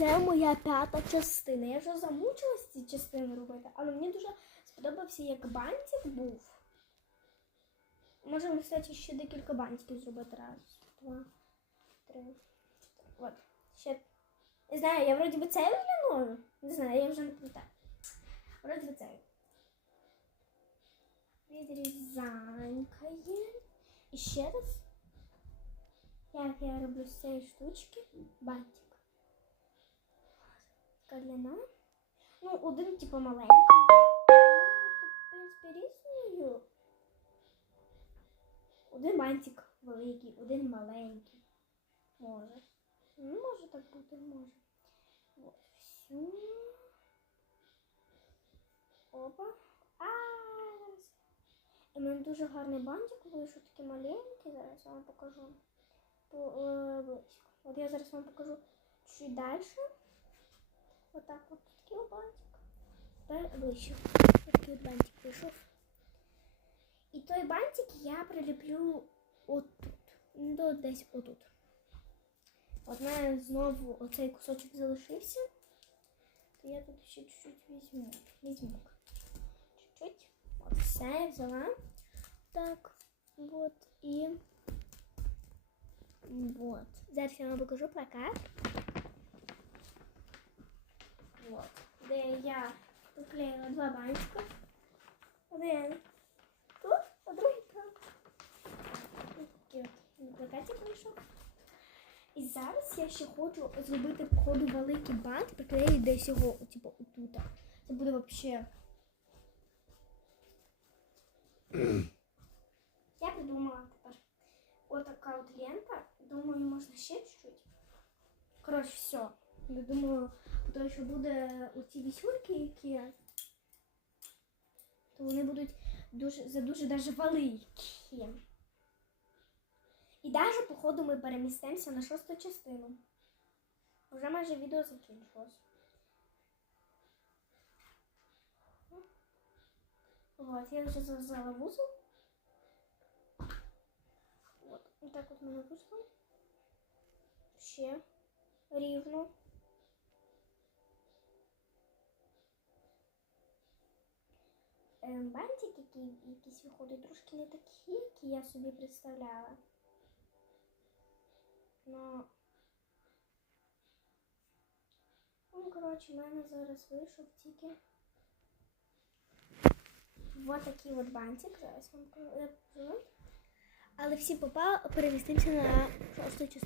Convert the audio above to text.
це моя п'ята частина. Я вже замучилась ці частини робити, але мені дуже сподобався, як бантик був. Можемо, кстати, ще декілька бантиків зробити. Раз, два, три, чотири. От. Ще. Не знаю, я вроді би цей виглянула. Не знаю, я вже не пам'ятаю. Вроді би цей. Відрізанькаємо. І ще раз. Як я роблю з цієї штучки бантик. Така длина. Ну, один, типу, маленький. Ну. Один бантик великий, один маленький. Може. Ну, може так бути, може. От, всю. Опа. А. І мене дуже гарний бантик вийшов, такий маленький. Зараз я вам покажу. По, е. От я зараз вам покажу чуть далі. Отак от такий от бантик. Тепер ближче. Ось Такий от бантик вийшов. І той бантик я приліплю отут. Ну, до десь отут. От в мене знову оцей кусочок залишився. То я тут ще чуть-чуть візьму. Візьму. Чуть-чуть. От все, я взяла. Так. Вот. І. Вот. Зараз я вам покажу плакат. Вот. Де я приклеїла два бантика. Один тут, а другий там. Такий от плакатик вийшов. І зараз я ще хочу зробити походу великий бант, приклеїти десь його, типу, отут. Це буде взагалі. Я придумала тепер. Отака от лента. Думаю, можна ще чуть-чуть. Коротше, все. Я думаю, тому що буде оці вісюрки, які. То вони будуть дуже, за дуже даже великі. І навіть, походу, ми перемістимося на шосту частину. Вже майже відео закінчилось. Вот, я вже зав'язала вузол. Вот, так от мене вийшло. Ще рівно. Бантик, який якийсь виходить, трошки не такі, які я собі представляла. Ну, ну коротше, в мене зараз вийшов тільки вот такий от бантик. Зараз вам покажу. Але всі попали, перемістимося на шосту частину.